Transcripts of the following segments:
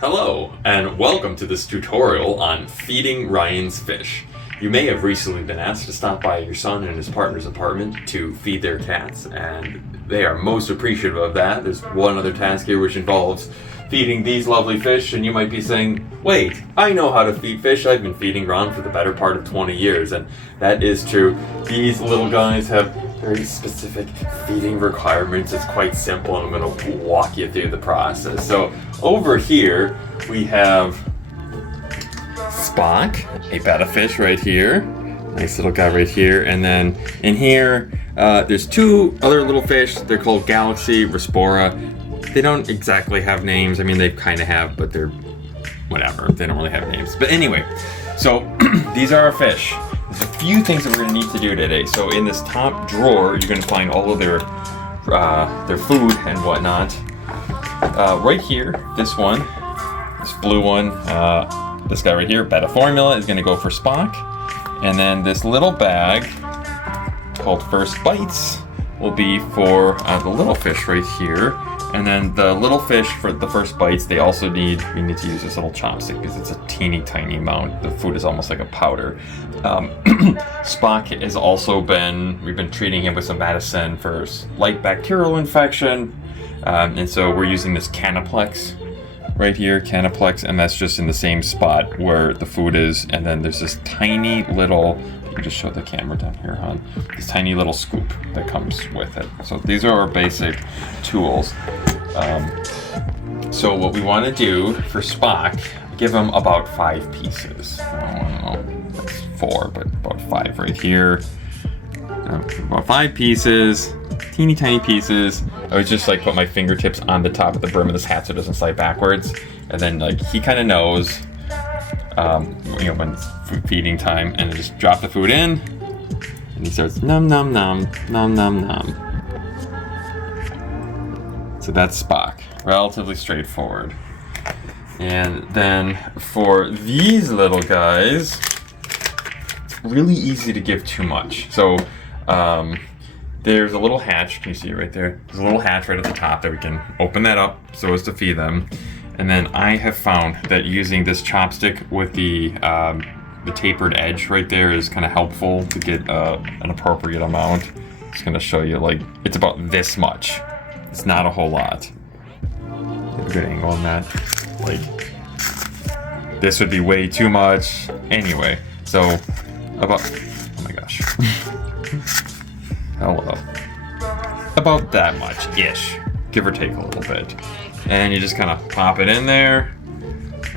Hello, and welcome to this tutorial on feeding Ryan's fish. You may have recently been asked to stop by your son and his partner's apartment to feed their cats, and they are most appreciative of that. There's one other task here which involves feeding these lovely fish, and you might be saying, wait, I know how to feed fish. I've been feeding Ron for the better part of 20 years, and that is true. These little guys have very specific feeding requirements. It's quite simple, and I'm going to walk you through the process. So over here we have Spock, a betta fish right here. Nice little guy right here. And then in here, there's two other little fish. They're called Galaxy, Respora. They don't exactly have names. I mean, they kind of have, but they're whatever. They don't really have names. But anyway, so these are our fish. There's a few things that we're going to need to do today. So in this top drawer, you're going to find all of their food and whatnot. Right here, this one, this blue one, this guy right here, Betta Formula, is going to go for Spock. And then this little bag called First Bites will be for the little fish right here. And then the little fish for the First Bites, we need to use this little chopstick because it's a teeny tiny amount. The food is almost like a powder. Spock has also we've been treating him with some medicine for light bacterial infection. And so we're using this Canaplex right here, Canaplex, and that's just in the same spot where the food is. And then there's this tiny little, you can just show the camera down here, hon. This tiny little scoop that comes with it. So these are our basic tools. So what we want to do for Spock, give him about 5 pieces. That's 4, but about 5 right here. About 5 pieces, teeny tiny pieces. I would just put my fingertips on the top of the brim of this hat so it doesn't slide backwards. And then he kind of knows, when it's food feeding time, and just drop the food in, and he starts nom nom nom, nom nom nom. So that's Spock. Relatively straightforward. And then for these little guys, it's really easy to give too much. So there's a little hatch. Can you see it right there? There's a little hatch right at the top that we can open that up so as to feed them. And then I have found that using this chopstick with the tapered edge right there is kind of helpful to get an appropriate amount. It's going to show you it's about this much. It's not a whole lot. Get a good angle on that. This would be way too much. Anyway, so about, oh my gosh. Hello. About that much-ish, give or take a little bit. And you just kind of pop it in there,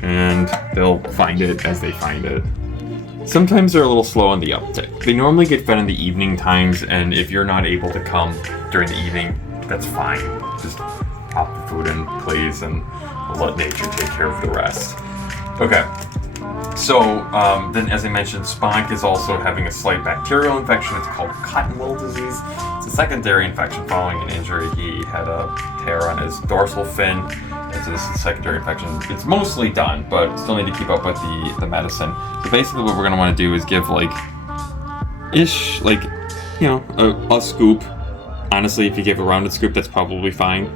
and they'll find it as they find it. Sometimes they're a little slow on the uptick. They normally get fed in the evening times, and if you're not able to come during the evening, that's fine. Just pop the food in, please, and we'll let nature take care of the rest. Okay. So then, as I mentioned, Spock is also having a slight bacterial infection. It's called cotton wool disease. It's a secondary infection following an injury. He had a tear on his dorsal fin, and so this is a secondary infection. It's mostly done, but still need to keep up with the medicine. So basically what we're going to want to do is give a scoop. Honestly, if you give a rounded scoop, that's probably fine.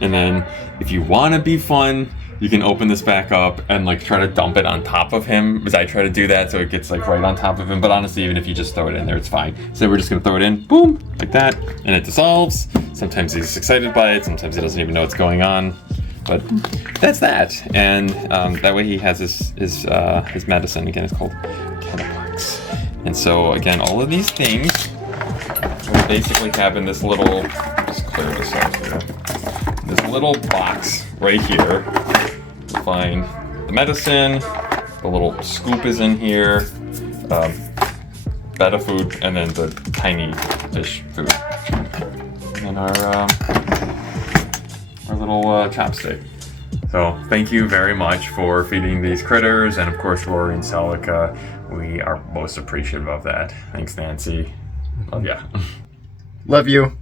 And then if you want to be fun, you can open this back up and try to dump it on top of him, because I try to do that so it gets right on top of him. But honestly, even if you just throw it in there, it's fine. So we're just gonna throw it in, boom, like that, and it dissolves. Sometimes he's excited by it, sometimes he doesn't even know what's going on. But that's that. And that way he has his medicine. Again, it's called Canaplex. And so again, all of these things we basically have in this little, just clear this out here, this little box right here. You'll find the medicine, the little scoop is in here, betta food, and then the tiny fish food. And our little chopstick. So thank you very much for feeding these critters, and of course Rory and Celica, we are most appreciative of that. Thanks, Nancy. Love ya. Love you.